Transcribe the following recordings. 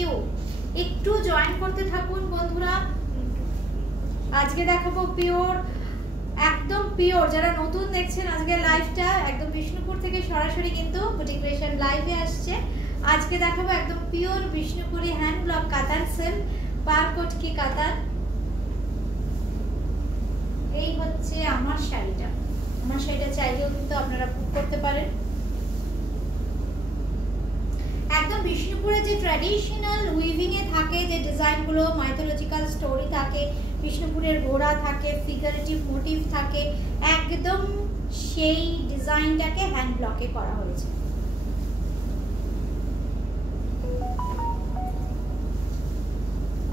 You. একটু join করতে থাকুন বন্ধুরা। আজকে দেখাবো পিওর, একদম পিওর। যারা নতুন দেখছেন আজকে লাইভটা, একদম বিষ্ণুপুর থেকে সরাসরি কিন্তু বুটিক ক্রিয়েশন লাইভে আসছে। আজকে দেখাবো একদম পিওর বিষ্ণুপুরি হ্যান্ড ব্লক কাতান সিল্ক পারকোট কি কাতান। এই হচ্ছে আমার শাড়িটা। আমার শাড়িটা চাইলেও কিন্তু আপনারা বুক করতে পারেন। একদম বিষ্ণুপুরে যে ট্র্যাডিশনাল উইভিং এ থাকে, যে ডিজাইনগুলো মাইথোলজিক্যাল স্টোরি থাকে, বিষ্ণুপুরের ঘোড়া থাকে, ফিগারেটিভ মোটিভ থাকে, একদম সেই ডিজাইনটাকে হ্যান্ড ব্লকে করা হয়েছে।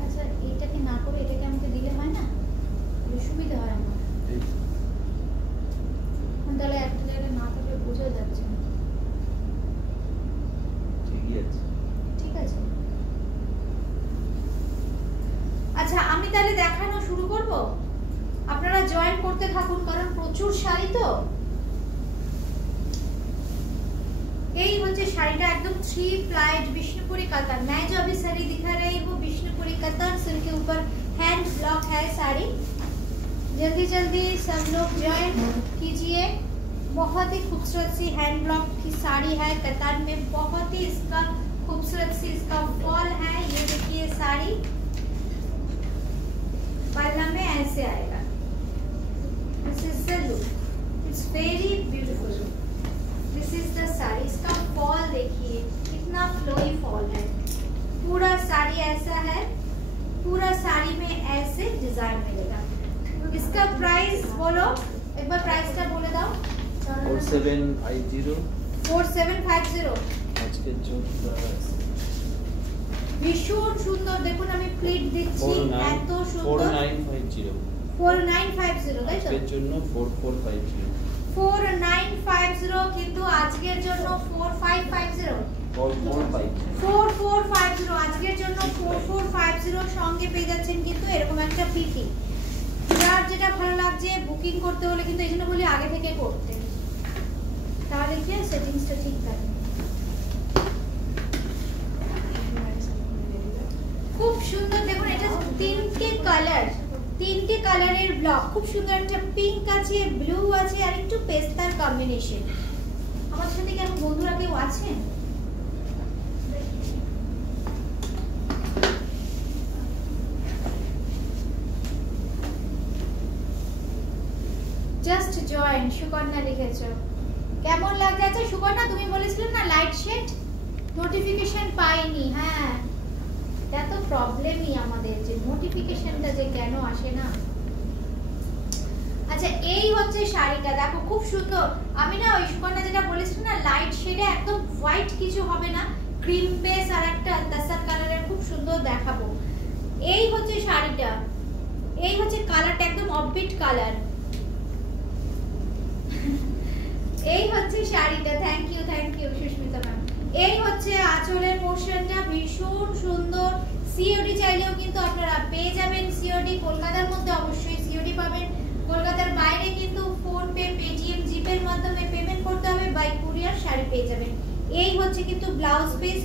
আচ্ছা, এটাকে না করে এটাকে আমাকে দিলে হয় না? সুবিধা হয় আমার। তাহলে একটা জায়গায় না থাকলে বোঝা যাচ্ছে না। ঠিক আছে। আচ্ছা, আমি তাহলে দেখানো শুরু করব। আপনারা জয়েন করতে থাকুন, কারণ প্রচুর শাড়ি তো। এই হচ্ছে শাড়িটা, একদম 3 प्लाइड बिष्णुपुरी कतान। मैं जो अभी साड़ी दिखा रही हूँ बिष्णुपुरी कतान सिल्क के ऊपर हैंड ब्लॉक है साड़ी। जल्दी जल्दी सब लोग ज्वाइन कीजिए। बहुत ही खूबसूरत सी हैंड ब्लॉक की साड़ी है कतान में। बहुत ही इसका खूबसूरत सी इसका फॉल है। ये देखिए साड़ी पल्ला में ऐसे आएगा। This is the look, it's very beautiful. This is the sari. इसका फॉल देखिए कितना फ्लोई फॉल है। पूरा साड़ी ऐसा है, पूरा साड़ी में ऐसे डिजाइन मिलेगा। इसका प्राइस बोलो एक बार, प्राइस का बोले दाओ। 4750 আজকে ভীষণ সুন্দর। দেখুন আমি প্লিট দিচ্ছি, এত সুন্দর। 4950 তাই তো? আজকের জন্য 4450। 4950 কিন্তু আজকের জন্য 4550। 4450 আজকের জন্য 4450 সঙ্গে পেয়ে যাচ্ছেন কিন্তু এরকম একটা পিটি। যার যেটা ভালো লাগছে বুকিং করতে হলে কিন্তু এই জন্য বলি আগে থেকে করতে, তাহলে কি সেটিংসটা ঠিক থাকে। খুব সুন্দর। দেখুন এটা তিনটে কালারের ব্লক। খুব সুন্দর একটা পিঙ্ক আছে, ব্লু আছে আর একটু পেস্তার কম্বিনেশন। আমার সাথে কি এখন বন্ধুরা কেউ আছেন? Just join. সুকন্যা লিখেছো, কেমন লাগছে? আচ্ছা সুকন্যা, তুমি বলেছিলে না লাইট শেড নোটিফিকেশন পাইনি। হ্যাঁ, এটা তো প্রবলেমই আমাদের, যে নোটিফিকেশনটা যে কেন আসে না। আচ্ছা, এই হচ্ছে শাড়িটা। দেখো খুব সুন্দর। আমি না ওই সুকন্যা যেটা বলেছিল না লাইট শেডে, একদম হোয়াইট কিছু হবে না, ক্রিম বেস আর একটা তাসার কালারের খুব সুন্দর দেখাবো। এই হচ্ছে শাড়িটা। এই হচ্ছে কালারটা, একদম অফবিট কালার। এই হচ্ছে শাড়িটা। Thank you Sushmita ma'am. এই হচ্ছে আঁচলের পোরশনটা, ভীষণ সুন্দর। সিওডি চাইলেও কিন্তু আপনারা পেয়ে যাবেন। সিওডি কলকাতার মধ্যে অবশ্যই সিওডি পাবেন। কলকাতার বাইরে কিন্তু ফোন পে, পেটিএম, জিপের মাধ্যমে পেমেন্ট করতে হবে। বাই কুরিয়ার শাড়ি পেয়ে যাবেন। এই হচ্ছে কিন্তু ব্লাউজ পিস।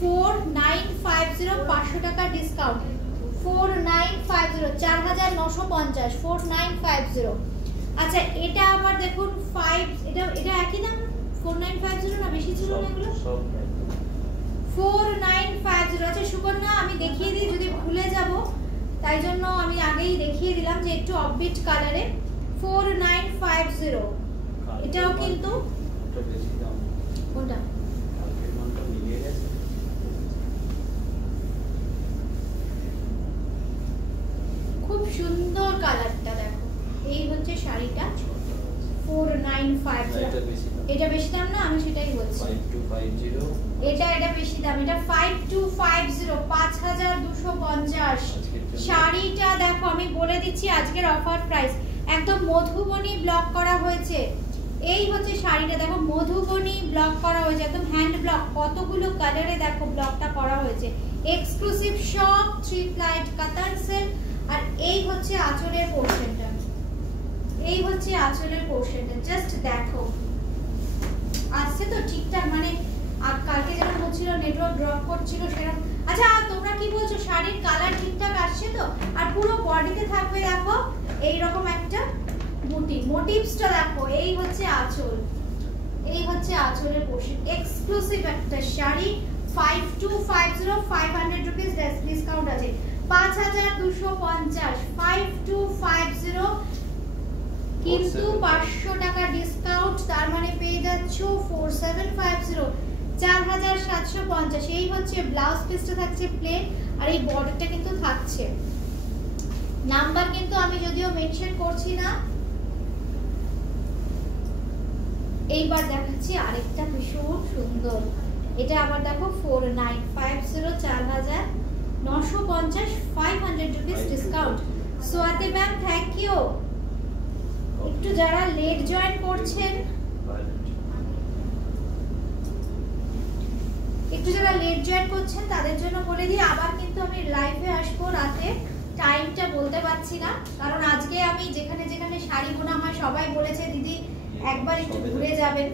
4950, 500 টাকা ডিসকাউন্ট। 4950, 4950, 4950। আচ্ছা, এটা আবার দেখুন 5, এটা একই দাম। 4950 না বেশি ছিল না এগুলো? 4950। আচ্ছা সুকন্যা, আমি দেখিয়ে দিই, যদি ভুলে যাব তাই জন্য আমি আগেই দেখিয়ে দিলাম যে একটু অফবিট কালারে। 4950। এটাও কিন্তু কোনটা? খুব সুন্দর কালারটা দেখো। এই হচ্ছে শাড়িটা 4950। এটা বেশি দাম না, আমি সেটাই বলছি। 5250। এটা বেশি দাম। এটা 5250, 5250। শাড়িটা দেখো, আমি বলে দিচ্ছি আজকের অফার প্রাইস। একদম মধুবনী ব্লক করা হয়েছে। এই হচ্ছে শাড়িটা দেখো, মধুবনী ব্লক করা হয়েছে, একদম হ্যান্ড ব্লক। কতগুলো কালারে দেখো ব্লকটা করা হয়েছে। এক্সক্লুসিভ সব 3 প্লাইড কাতান সিল্ক। আর এই হচ্ছে আঁচলের পোরশনটা। এই হচ্ছে আঁচলের পোরশনটা। জাস্ট দেখো, আসছে তো ঠিকঠাক? মানে আর কালকে যেরকম হচ্ছিল নেটওয়ার্ক ড্রপ করছিল সেরকম। আচ্ছা, শাড়ির কালার ঠিকঠাক আসছে তো। আর পুরো বডিতে থাকবে দেখো এইরকম একটা বুটি, মোটিভসটা দেখো। এই হচ্ছে আঁচল, এই হচ্ছে আঁচলের পোর্শন। এক্সক্লুসিভ একটা শাড়ি 5250, 500 রুপিস ডিসকাউন্ট আছে, 5250, 5250 কিন্তু 500 টাকা ডিসকাউন্ট, তার মানে পেয়ে যাচ্ছ 4750, 4750। এই হচ্ছে ব্লাউজ পিসটা থাকছে প্লেন, আর এই বর্ডারটা কিন্তু থাকছে। নাম্বার কিন্তু আমি যদিও মেনশন করছি না। এইবার দেখাচ্ছি আরেকটা ভীষণ সুন্দর, এটা আবার দেখো 4950, 4950, 500 rupees discount. Swati ma'am thank you. একটু যারা লেট জয়েন করছেন, তাদের জন্য বলে দিই, আবার কিন্তু আমি লাইভে আসবো রাতে, টাইমটা বলতে পারছি না, কারণ আজকে আমি যেখানে যেখানে শাড়ি বোনা হয় সবাই বলেছে দিদি একবার একটু ঘুরে যাবেন।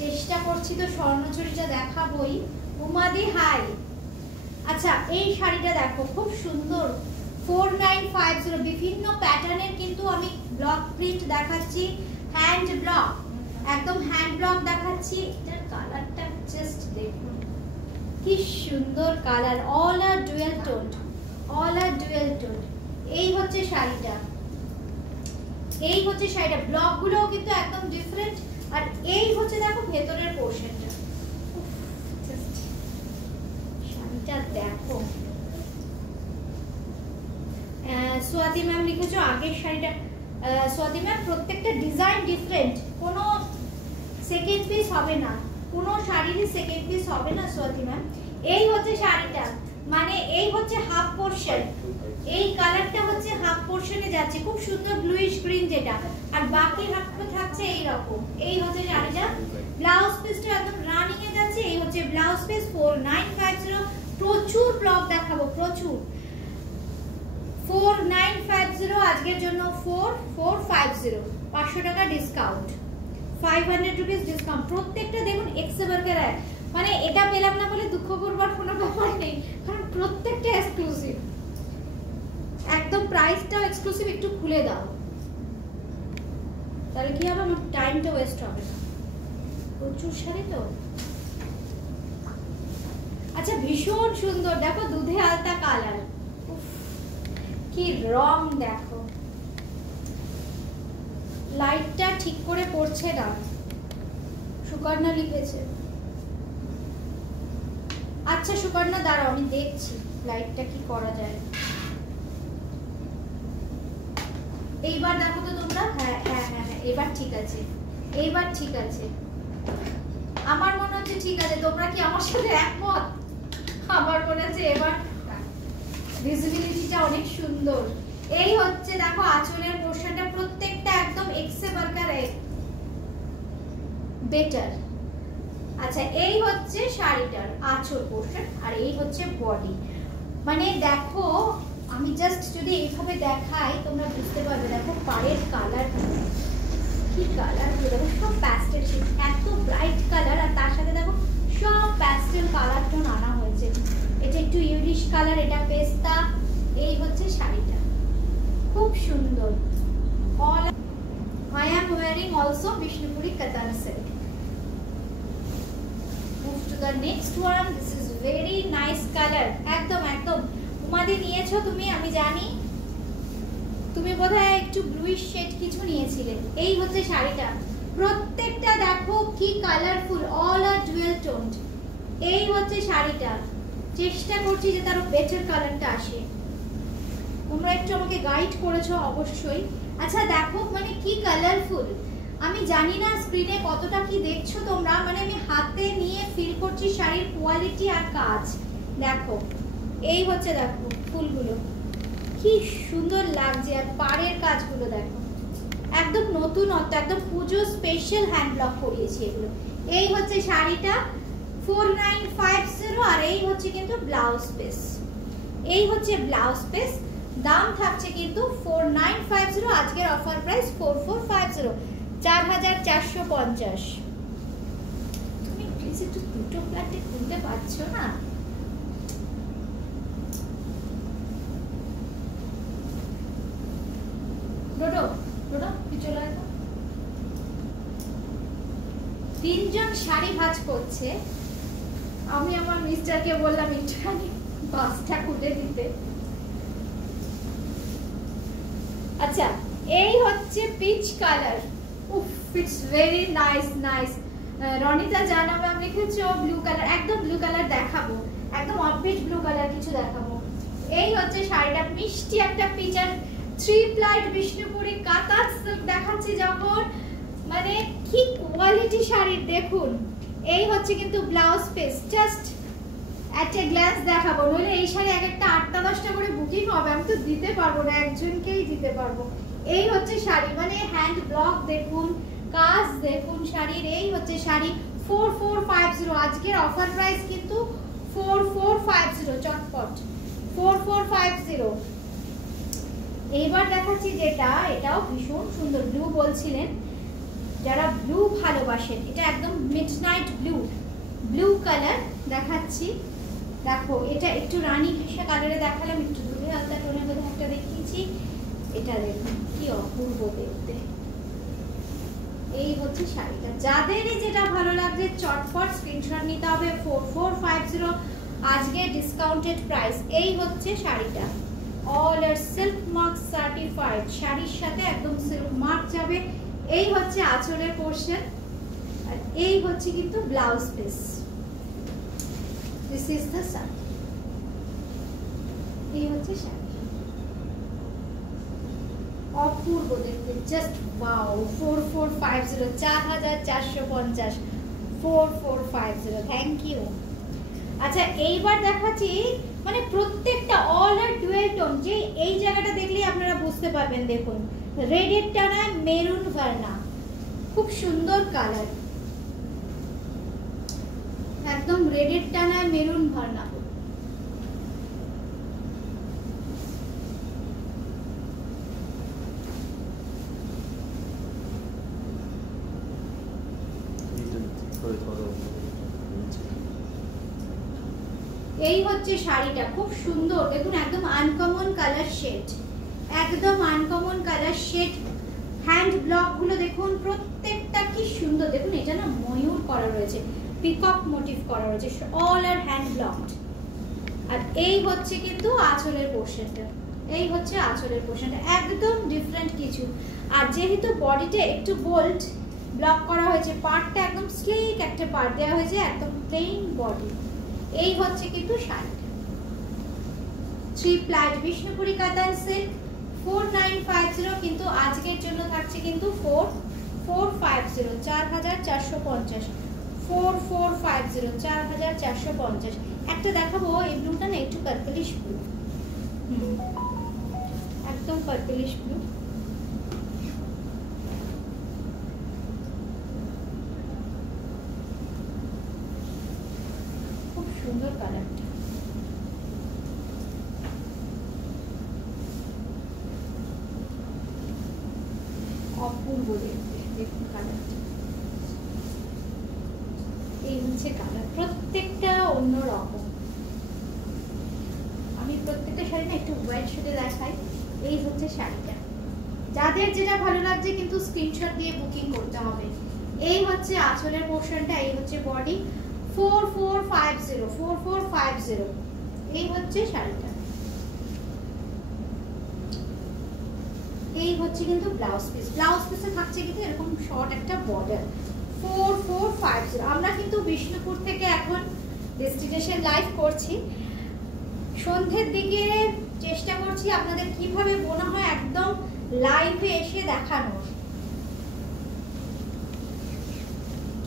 চেষ্টা করছি তো, স্বর্ণচুরিটা দেখাবোই। উমাদি হাই। আচ্ছা এই শাড়িটা দেখো খুব সুন্দর, 4950, বিভিন্ন প্যাটার্নের কিন্তু আমি ব্লক প্রিন্ট দেখাচ্ছি, হ্যান্ড ব্লক, একদম হ্যান্ড ব্লক দেখাচ্ছি। এটার কালারটা জাস্ট দেখুন কি সুন্দর কালার, অল আর ডুয়াল টোন, অল আর ডুয়াল টোন। এই হচ্ছে শাড়িটা, এই হচ্ছে শাড়িটা, ব্লক গুলোও কিন্তু একদম ডিফারেন্ট। আর এই হচ্ছে দেখো ভেতরের পোর্শনটা, শাড়িটা দেখো। সোয়াতি ম্যাম লিখেছো আগের শাড়িটা, সোয়াতি ম্যাম প্রত্যেকটা ডিজাইন ডিফারেন্ট, কোনো সেকেন্ড পিস হবে না, কোনো শাড়িরই সেকেন্ড পিস হবে না সোয়াতি ম্যাম। এই হচ্ছে শাড়িটা, মানে এই হচ্ছে হাফ পোর্শন, এই কালারটা হচ্ছে হাফ পোর্শনে যাচ্ছে, খুব সুন্দর ব্লুইশ গ্রিন যেটা, আর বাকি হাফটা থাকছে এই রকম। এই হচ্ছে শাড়িটা, ব্লাউজ পিসটা একদম রানিং এ যাচ্ছে। এই হচ্ছে ব্লাউজ পিস 4950, প্রচুর ব্লক দেখাবো, প্রচুর। 4950 আজকের জন্য, 4450, 500 টাকা ডিসকাউন্ট, 500 রুপিস ডিসকাউন্ট। প্রত্যেকটা দেখুন এক্সে বার্গার, মানে এটা পেলাম না বলে দুঃখ করবার কোনো ব্যাপার নেই, কারণ প্রত্যেকটা এক্সক্লুসিভ, একদম প্রাইসটাও এক্সক্লুসিভ। একটু খুলে দাও, তাহলে কি হবে, আমার টাইমটা ওয়েস্ট হবে না। প্রচুর শাড়ি তো। আচ্ছা ভীষণ সুন্দর দেখো, দুধে আলতা কালার, কি রং দেখো, লাইটটা ঠিক করে পড়ছে না, সুকর্ণা লিখেছে। আচ্ছা সুকর্ণা দাঁড়াও আমি দেখছি লাইটটা কি করা যায়। এইবার দেখো তো তোমরা, হ্যাঁ হ্যাঁ হ্যাঁ হ্যাঁ এবার ঠিক আছে, এইবার ঠিক আছে, আমার মনে হচ্ছে ঠিক আছে। তোমরা কি আমার সাথে একমত? আমার মনে হচ্ছে এবার ভিজিবিলিটিটা অনেক সুন্দর। এই হচ্ছে দেখো আঁচলের পোর্শনটা, প্রত্যেকটা একদম এক্সে বার্গারে বেটার। আচ্ছা এই হচ্ছে শাড়িটার আঁচল পোর্শন, আর এই হচ্ছে বডি। মানে দেখো আমি জাস্ট যদি এইভাবে দেখাই তোমরা বুঝতে পারবে, দেখো পাড়ের কালার কি কালার, দেখো সব প্যাস্টেল শেড, এত ব্রাইট কালার, আর তার সাথে দেখো সব প্যাস্টেল কালার টোন আনা হয়েছে। এটা একটু ইউরিশ কালার, এটা পেস্তা। এই হচ্ছে শাড়িটা, খুব সুন্দর। All I am wearing also Vishnupuri Katana silk. Move to the next one. This is very nice color. একদম একদম উমাদি নিয়েছো তুমি, আমি জানি তুমি বোধহয় একটু ব্লুইশ শেড কিছু নিয়েছিলে। এই হচ্ছে শাড়িটা, প্রত্যেকটা দেখো কি কালারফুল, অল আর ডুয়াল টোনড। এই হচ্ছে শাড়িটা, চেষ্টা করছি যে তার বেটার কালারটা আসে। তোমরা একটু আমাকে গাইড করেছো অবশ্যই। আচ্ছা দেখো মানে কি কালারফুল, আমি জানি না স্ক্রিনে কতটা কি দেখছো তোমরা, মানে আমি হাতে নিয়ে ফিল করছি শাড়ির কোয়ালিটি আর কাজ। দেখো এই হচ্ছে দেখো ফুলগুলো কি সুন্দর লাগছে, আর পাড়ের কাজগুলো দেখো একদম নতুনত্ব, একদম পুজো স্পেশাল হ্যান্ড ব্লক করিয়েছি এগুলো। এই হচ্ছে শাড়িটা 4950, আর এই হচ্ছে কিন্তু ব্লাউজ পিস। এই হচ্ছে ব্লাউজ পিস, দাম থাকছে কিন্তু 4950, আজকের অফার প্রাইস 4450, 4450। তুমি প্লিজ একটু দুটো প্ল্যাটে খুলতে পারছো না? পরিমাণ শাড়ি ভাঁজ করছে, আমি আমার মিস্টারকে বললাম একটুখানি বাসটা খুলে দিতে। আচ্ছা, এই হচ্ছে পিচ কালার। উফ, it's very nice nice. Ronita জানা ম্যাম লিখেছো ব্লু কালার, একদম ব্লু কালার দেখাবো, একদম অফবিট ব্লু কালার কিছু দেখাবো। এই হচ্ছে শাড়িটা, মিষ্টি একটা পিচ আর 3 প্লাইট বিষ্ণুপুরি কাতান সিল্ক দেখাচ্ছি যখন, মানে কি কোয়ালিটি শাড়ির দেখুন। এই হচ্ছে কিন্তু ব্লাউজ পিস, জাস্ট একটা গ্ল্যান্স দেখাবো, নইলে এই শাড়ি এক একটা 8টা 10টা করে বুকিং হবে, আমি তো দিতে পারবো না, একজনকেই দিতে পারবো। এই হচ্ছে শাড়ি, মানে হ্যান্ড ব্লক দেখুন, কাজ দেখুন শাড়ির। এই হচ্ছে শাড়ি 4450, আজকের অফার প্রাইস কিন্তু 4450, চটপট 4450। এইবার দেখাচ্ছি যেটা, এটাও ভীষণ সুন্দর, ব্লু বলছিলেন যারা ব্লু ভালোবাসেন, এটা একদম মিডনাইট ব্লু, ব্লু কালার দেখাচ্ছি। দেখো এটা একটু রানী ঘেঁষা কালারে দেখালাম, একটু দূরে আলাদা টোনের মধ্যে একটা দেখিয়েছি। এটা দেখুন কি অপূর্ব দেখতে। এই হচ্ছে শাড়িটা, যাদেরই যেটা ভালো লাগছে চটপট স্ক্রিনশট নিতে হবে। 4450 আজকে ডিসকাউন্টেড প্রাইস। এই হচ্ছে শাড়িটা, অল আর সিল্ক মার্ক সার্টিফাইড, শাড়ির সাথে একদম সিল্ক মার্ক যাবে। এই হচ্ছে আঁচলের পোরশন, আর এই হচ্ছে কিন্তু blouse piece. This is the sari, এই হচ্ছে শাড়ি, অপূর্ব দেখতে, জাস্ট ওয়াও। 4450, 4450, 4450, thank you. আচ্ছা, এইবার দেখাচ্ছি মানে প্রত্যেকটা অল আর ডুয়েল টোন, যে এই জায়গাটা দেখলেই আপনারা বুঝতে পারবেন। দেখুন রেডের টানায় মেরুন ভার্না, খুব সুন্দর কালার, একদম রেডের টানায় মেরুন ভার্না। এই হচ্ছে শাড়িটা, খুব সুন্দর দেখুন, একদম আনকমন কালার শেড, একদম uncommon colour shade. Hand block গুলো দেখুন প্রত্যেকটা কি সুন্দর, দেখুন এটা না ময়ূর করা রয়েছে, পিকক মোটিভ করা রয়েছে, অল আর হ্যান্ড ব্লকড। আর এই হচ্ছে কিন্তু আঁচলের পোরশনটা, এই হচ্ছে আঁচলের পোরশনটা, একদম ডিফারেন্ট কিছু। আর যেহেতু বডিটা একটু বোল্ড ব্লক করা হয়েছে, পার্টটা একদম স্লিক একটা পার্ট দেওয়া হয়েছে, একদম প্লেন বডি। এই হচ্ছে কিন্তু শাড়িটা, 3 প্লাইট বিষ্ণুপুরি কাতান সিল্ক, 4950, কিন্তু আজকের জন্য থাকছে কিন্তু 4450, 4450, 4450, 4450। একটা দেখাবো, এই ব্লুটা না একটু পার্পলিশ ব্লু, একদম পার্পলিশ ব্লু। খুব সুন্দর কালারটা, অপূর্ব দেখতে, দেখুন কালারটা। এই হচ্ছে কালার, প্রত্যেকটা অন্য রকম। আমি প্রত্যেকটা শাড়ি না একটু হোয়াইট শেডে দেখাই। এই হচ্ছে শাড়িটা, যাদের যেটা ভালো লাগছে কিন্তু স্ক্রিনশট দিয়ে বুকিং করতে হবে। এই হচ্ছে আঁচলের পোরশনটা, এই হচ্ছে বডি, 4450, 4450। এই হচ্ছে শাড়িটা, এই হচ্ছে কিন্তু ব্লাউজ পিস, ব্লাউজ পিসে থাকছে কিন্তু এরকম শর্ট একটা বর্ডার। 4450। আমরা কিন্তু বিষ্ণুপুর থেকে এখন ডেস্টিনেশন লাইভ করছি, সন্ধ্যের দিকে চেষ্টা করছি আপনাদের কিভাবে বোনা হয় একদম লাইভে এসে দেখানোর,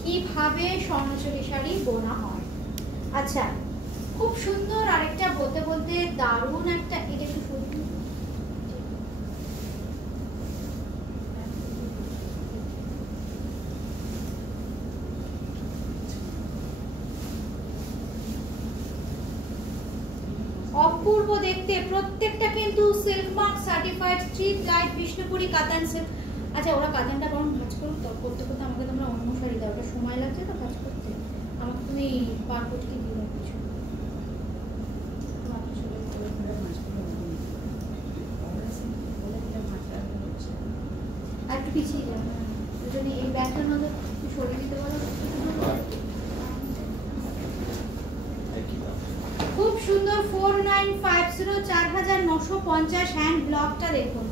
কিভাবে স্বর্ণচুরি শাড়ি বোনা হয়। আচ্ছা, খুব সুন্দর আরেকটা বলতে বলতে দারুণ একটা, এটা একটু সুন্দর, অপূর্ব দেখতে, প্রত্যেকটা কিন্তু সিল্ক মার্ক সার্টিফাইড, 3 প্লাইট বিষ্ণুপুরি কাতান সিল্ক। আচ্ছা, ওরা কাতানটা বরং ভাঁজ করুন, তো করতে করতে আমাকে তোমরা অন্য শাড়ি দাও, ওটা সময় লাগছে তো ভাঁজ করতে, আমাকে তুমি পারপটকে দিও কিছু। আর একটু পিছিয়ে যাবে, এই ব্যাগটার মধ্যে সরিয়ে দিতে বলো। সুন্দর 4950 4950 হ্যান্ড ব্লকটা দেখুন,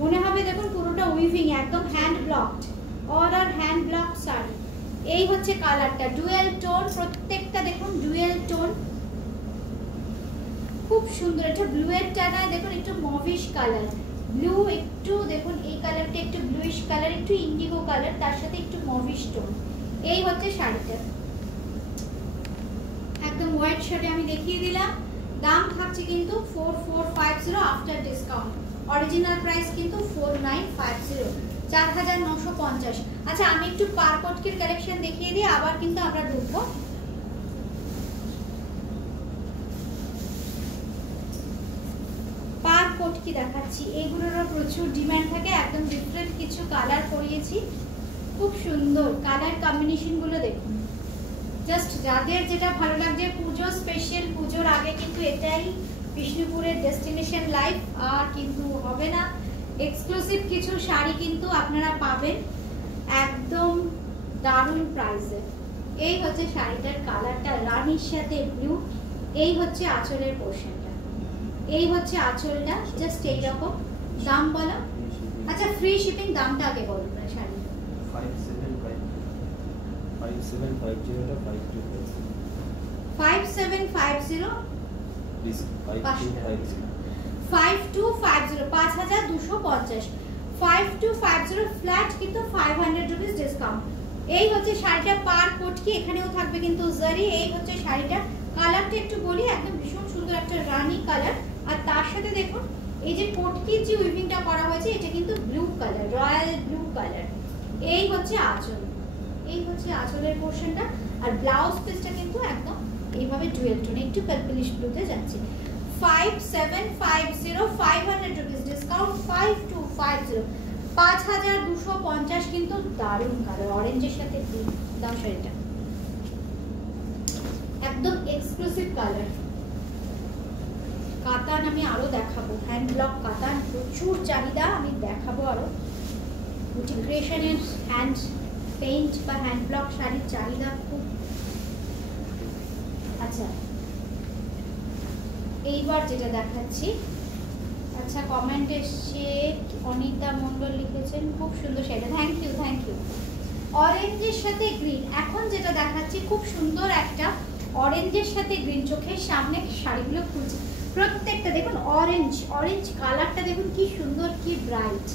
মনে হবে দেখুন পুরোটা উইভিং, একদম hand blocked, order hand block sari. এই হচ্ছে কালারটা, ডুয়েল টোন, প্রত্যেকটা দেখুন ডুয়েল টোন, খুব সুন্দর। এটা ব্লু এর টানায় দেখুন একটু মভিশ কালার, ব্লু একটু দেখুন এই কালারটা একটু ব্লুইশ কালার, একটু ইন্ডিগো কালার, তার সাথে একটু মভিশ টোন। এই হচ্ছে শাড়িটা, একদম হোয়াইট শাড়ি আমি দেখিয়ে দিলাম। দাম থাকছে কিন্তু 4450 আফটার ডিসকাউন্ট, অরিজিনাল প্রাইস কিন্তু 4950, 4950। আচ্ছা আমি একটু পারকটকির কালেকশন দেখিয়ে দিই, আবার কিন্তু আমরা ঢুকবো। পারকটকি দেখাচ্ছি, এইগুলোরও প্রচুর ডিমান্ড থাকে, একদম ডিফারেন্ট কিছু কালার করিয়েছি, খুব সুন্দর কালার কম্বিনেশন গুলো দেখুন। জাস্ট যাদের যেটা ভালো লাগছে, পুজো স্পেশাল, পুজোর আগে কিন্তু এটাই বিষ্ণুপুরের ডেস্টিনেশন লাইফ, আর কিন্তু হবে না। এক্সক্লুসিভ কিছু শাড়ি কিন্তু আপনারা পাবেন একদম দারুণ প্রাইসে। এই হচ্ছে শাড়িটার কালারটা, রানীর সাথে ব্লু। এই হচ্ছে আঁচলের পোর্শনটা, এই হচ্ছে আঁচলটা, জাস্ট এইরকম। দাম বলো। আচ্ছা ফ্রি শিপিং দামটা আগে বলো না শাড়ি। 5750 প্লিজ 5250 5250 5250 5250 ফ্ল্যাট কিন্তু 500 রুপিস ডিসকাউন্ট। এই হচ্ছে শাড়িটা পার কোটকি, এখানেও থাকবে কিন্তু জারি। এই হচ্ছে শাড়িটা, কালারটা একটু বলি, একদম ভীষণ সুন্দর একটা রানী কালার, আর তার সাথে দেখুন এই যে কোটকির যে উইভিংটা করা হয়েছে এটা কিন্তু blue colour, royal blue colour. এই হচ্ছে আঁচল, এই হচ্ছে আঁচলের পোর্শনটা, আর ব্লাউজ পিসটা কিন্তু একদম এইভাবে ডুয়েল টোন, একটু পার্পলিশ ব্লুতে যাচ্ছে। 5750 500 রুপিস ডিসকাউন্ট, 5250 5250 কিন্তু দারুণ কালার, অরেঞ্জের সাথে পিঙ্ক। দাম শাড়িটা একদম এক্সক্লুসিভ কালার। কাতান আমি আরো দেখাবো, হ্যান্ড ব্লক কাতান প্রচুর চাহিদা, আমি দেখাবো আরো। বুটিক ক্রিয়েশনের হ্যান্ড পেইন্ট বা হ্যান্ড ব্লক শাড়ির চাহিদা খুব। আচ্ছা এইবার যেটা দেখাচ্ছি, আচ্ছা কমেন্ট এসছে, অনিতা মন্ডল লিখেছেন খুব সুন্দর শাড়িটা, থ্যাংক ইউ থ্যাংক ইউ। অরেঞ্জের সাথে গ্রিন, এখন যেটা দেখাচ্ছি খুব সুন্দর একটা অরেঞ্জের সাথে গ্রিন, চোখের সামনে শাড়িগুলো খুলছে প্রত্যেকটা, দেখুন অরেঞ্জ, অরেঞ্জ কালারটা দেখুন কি সুন্দর, কি ব্রাইট।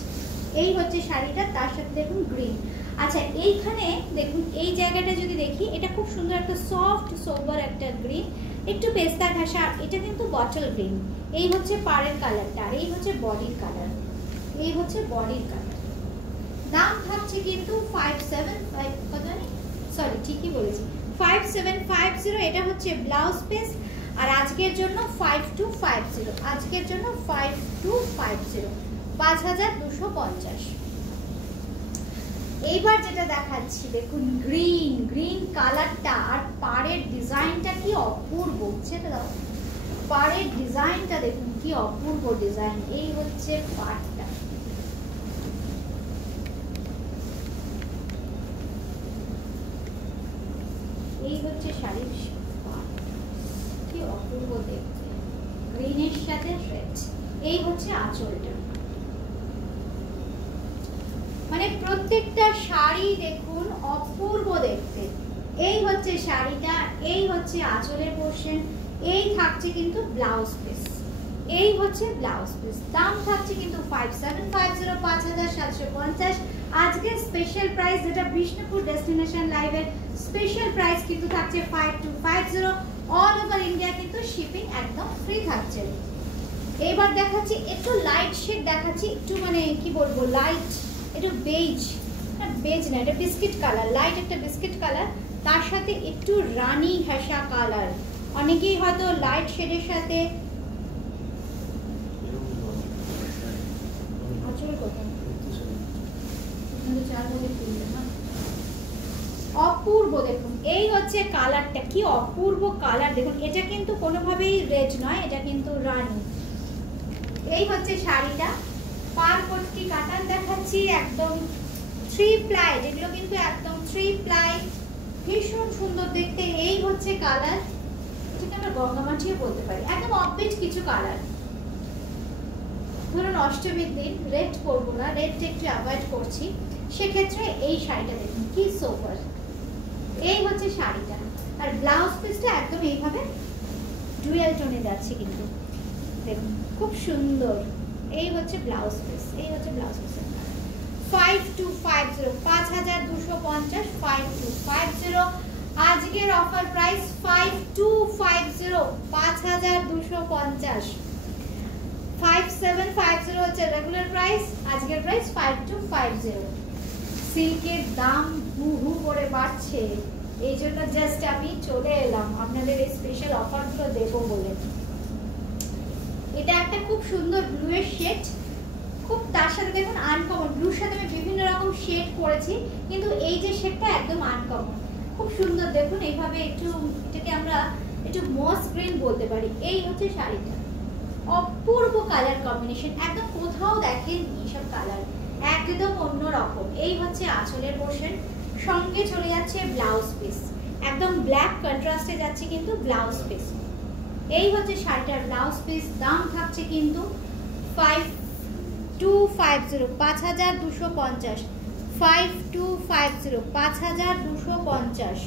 এই হচ্ছে শাড়িটা, তার সাথে দেখুন গ্রিন। আচ্ছা এইখানে দেখুন এই জায়গাটা যদি দেখি, এটা খুব সুন্দর একটা সফট সোবার একটা গ্রিন, একটু পেস্তা ঘাসা, এটা কিন্তু বটল গ্রিন। এই হচ্ছে পাড়ের কালারটা, আর এই হচ্ছে বডির কালার, এই হচ্ছে বডির কালার। দাম থাকছে কিন্তু 575, কত জানি, সরি ঠিকই বলেছি 5750। এটা হচ্ছে ব্লাউজ পিস, আর আজকের জন্য 5250, আজকের জন্য 5250, 5250। এইবার যেটা দেখাচ্ছি দেখুন গ্রিন, গ্রিন কালারটা, আর পাড়ের ডিজাইনটা কি অপূর্ব, সেটা দাও। পাড়ের ডিজাইনটা দেখুন কি অপূর্ব ডিজাইন। এই হচ্ছে পাড়টা, এই হচ্ছে শাড়ির পাড়, কি অপূর্ব দেখতে, গ্রিনের সাথে রেড। এই হচ্ছে আঁচলটা, মানে প্রত্যেকটা শাড়ি দেখুন অপূর্ব দেখতে। এই হচ্ছে শাড়িটা, এই হচ্ছে আঁচলের পোর্শন, এই থাকছে কিন্তু ব্লাউজ পিস, এই হচ্ছে ব্লাউজ পিস। দাম থাকছে কিন্তু 5750, 5750। আজকে স্পেশাল প্রাইস, যেটা বিষ্ণুপুর ডেস্টিনেশন লাইভের স্পেশাল প্রাইস কিন্তু থাকছে 5250। অল ওভার ইন্ডিয়া কিন্তু শিপিং একদম ফ্রি থাকছে। এবার দেখাচ্ছি একটু লাইট শেড, দেখাচ্ছি একটু মানে কি বলবো, লাইট একটু বেজ, না বেজ না, এটা বিস্কিট কালার, লাইট একটা বিস্কিট কালার, তার সাথে একটু রানী ঘাসা কালার। অনেকেই হয়তো লাইট শেডের সাথে অপূর্ব দেখুন। এই হচ্ছে কালারটা, কি অপূর্ব কালার দেখুন। এটা কিন্তু কোনোভাবেই রেড নয়, এটা কিন্তু রানী। এই হচ্ছে শাড়িটা, পারকটকি কাটান দেখাচ্ছি, একদম 3 প্লাই, যেগুলো কিন্তু একদম 3 প্লাই, ভীষণ সুন্দর দেখতে। এই হচ্ছে কালার, এটাকে আমরা গঙ্গামাটিও বলতে পারি, একদম অপবিট কিছু কালার। ধরুন অষ্টমীর দিন রেড করবো না, রেডটা একটু অ্যাভয়েড করছি, সেক্ষেত্রে এই শাড়িটা দেখুন কি সোবার। এই হচ্ছে শাড়িটা, আর ব্লাউজ পিসটা একদম এইভাবে ডুয়াল টোনে যাচ্ছে কিন্তু দেখুন খুব সুন্দর। এই হচ্ছে ব্লাউজ পিস, এই হচ্ছে ব্লাউজ পিস। 5250 5250 5250 আজকের অফার প্রাইস 5250 5250। 5750 হচ্ছে রেগুলার প্রাইস, আজকের প্রাইস 5250। সিল্কের দাম হু হু করে বাড়ছে, এই জন্য জাস্ট আমি চলে এলাম আপনাদের এই স্পেশাল অফারগুলো দেবো বলে। এটা একটা খুব সুন্দর ব্লু এর শেড, খুব তার সাথে দেখুন আনকমন, ব্লুর সাথে আমি বিভিন্ন রকম শেড করেছি, কিন্তু এই যে শেডটা একদম আনকমন, খুব সুন্দর। দেখুন এইভাবে একটু, এটাকে আমরা একটু মস গ্রিন বলতে পারি। এই হচ্ছে শাড়িটা, অপূর্ব কালার কম্বিনেশন, একদম কোথাও দেখেননি সব কালার, একদম অন্যরকম। এই হচ্ছে আঁচলের পোরশন, সঙ্গে চলে যাচ্ছে ব্লাউজ পিস, একদম ব্ল্যাক কন্ট্রাস্টে যাচ্ছে কিন্তু ব্লাউজ পিস। এই হচ্ছে শাড়িটার ব্লাউজ পিস, দাম থাকছে কিন্তু 5250 5250 5250 5250।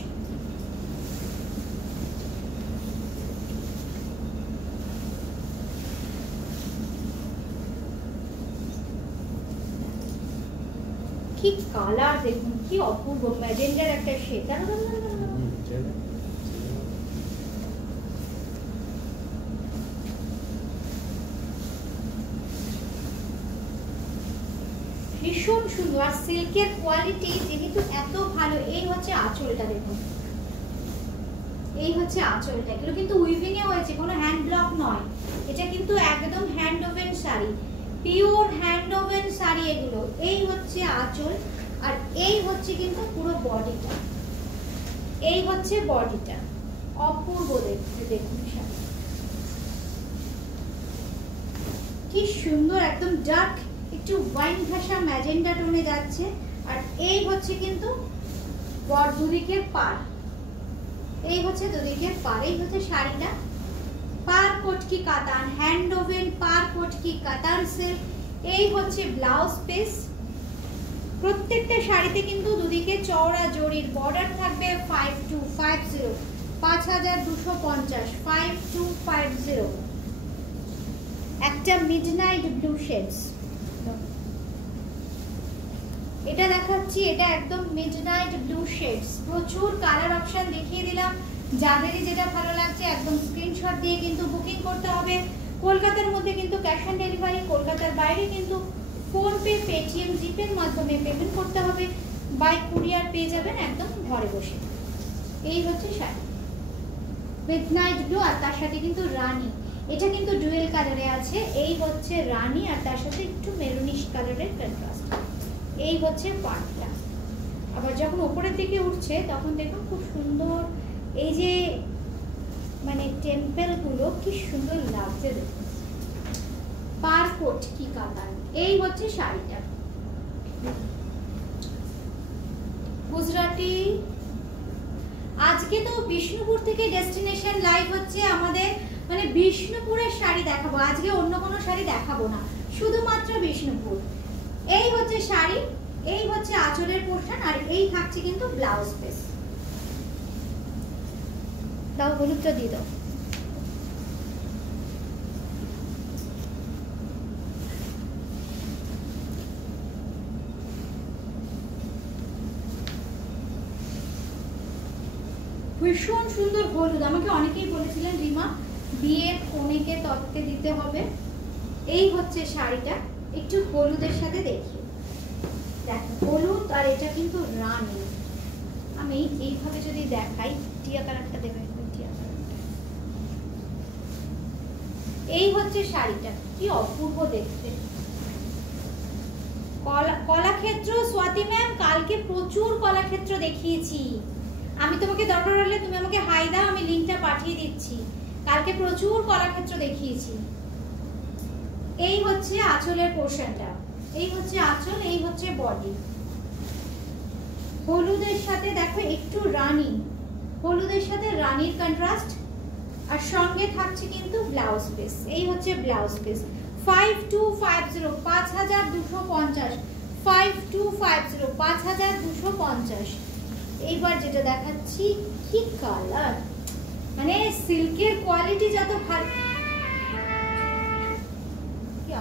কি কালার দেখুন, কি অপূর্ব ম্যাজেন্ডার একটা শেড। ভীষণ সুন্দর, আর সিল্কের কোয়ালিটি যেহেতু এত ভালো। এই হচ্ছে আঁচলটা দেখুন, এই হচ্ছে আঁচলটা, এগুলো কিন্তু উইভিং এ হয়েছে, কোনো হ্যান্ড ব্লক নয়, এটা কিন্তু একদম hand woven sari, pure hand woven sari এগুলো। এই হচ্ছে আঁচল, আর এই হচ্ছে কিন্তু পুরো বডিটা, এই হচ্ছে বডিটা, অপূর্ব দেখতে। দেখুন শাড়ি কি সুন্দর, একদম ডার্ক একটু ওয়াইন ঘাসা ম্যাজেন্ডা টোনে যাচ্ছে। আর এই হচ্ছে কিন্তু দুদিকের পাড়, এই হচ্ছে দুদিকের পাড়। এই হচ্ছে শাড়িটা, পার কোটকি কাতান, হ্যান্ড ওভেন পার কোটকি কাতান সিল্ক। এই হচ্ছে ব্লাউজ পিস, প্রত্যেকটা শাড়িতে কিন্তু দুদিকে চওড়া জরির বর্ডার থাকবে। 5250 5250 5250। একটা মিডনাইট ব্লু শেডস, এটা দেখাচ্ছি, এটা একদম মিডনাইট ব্লু শেডস। প্রচুর কালার অপশন দেখিয়ে দিলাম, যাদেরই যেটা ভালো লাগছে একদম স্ক্রিনশট দিয়ে কিন্তু বুকিং করতে হবে। কলকাতার মধ্যে কিন্তু ক্যাশ অন ডেলিভারি, কলকাতার বাইরে কিন্তু ফোনপে, পেটিএম, জিপের মাধ্যমে পেমেন্ট করতে হবে। বাই কুরিয়ার পেয়ে যাবেন একদম ঘরে বসে। এই হচ্ছে শাড়ি মিডনাইট ব্লু, আর তার সাথে কিন্তু রানী, এটা কিন্তু ডুয়েল কালারে আছে। এই হচ্ছে রানী, আর তার সাথে একটু মেরুনিশ কালারের কন্ট্রাস্ট। এই হচ্ছে পাটটা, আবার যখন উপরের দিকে উঠছে তখন দেখুন খুব সুন্দর, এই যে মানে টেম্পল গুলো কি সুন্দর লাগছে দেখুন। পার কোট কি কাতান। এই হচ্ছে শাড়িটা, গুজরাটি। আজকে তো বিষ্ণুপুর থেকে ডেস্টিনেশন লাইভ হচ্ছে আমাদের, মানে বিষ্ণুপুরের শাড়ি দেখাবো আজকে, অন্য কোনো শাড়ি দেখাবো না, শুধুমাত্র বিষ্ণুপুর। এই হচ্ছে শাড়ি, এই হচ্ছে আঁচলের পোরশন, আর এই থাকছে কিন্তু ব্লাউজ পিস। দাও হলুদটা দিয়ে দাও। ভীষণ সুন্দর হলুদ, আমাকে অনেকেই বলেছিলেন রিমা বিয়ের কনেকে তত্ত্বে দিতে হবে। এই হচ্ছে শাড়িটা, একটু হলুদের সাথে দেখি, দেখো হলুদ, আর এটা কিন্তু রানী। আমি এইভাবে যদি দেখাই, টিয়া কালারটা দেবে, টিয়া কালারটা। এই হচ্ছে শাড়িটা, কি অপূর্ব দেখতে। কলাক্ষেত্র স্বাতি ম্যাম, কালকে প্রচুর কলাক্ষেত্র দেখিয়েছি আমি, তোমাকে দরকার হলে তুমি আমাকে হাই দাও, আমি লিংকটা পাঠিয়ে দিচ্ছি। কালকে প্রচুর কলাক্ষেত্র দেখিয়েছি। এই হচ্ছে আঁচলের পোরশনটা, এই হচ্ছে আঁচল, এই হচ্ছে বডি। হলুদের সাথে দেখো একটু রানী, হলুদের সাথে রানীর কন্ট্রাস্ট, আর সঙ্গে থাকছে কিন্তু ব্লাউজ পিস। এই হচ্ছে ব্লাউজ পিস। 5250 5250 5250 5250। এইবার যেটা দেখাচ্ছি কি কালার, মানে সিল্কের কোয়ালিটি যত ভালো, কি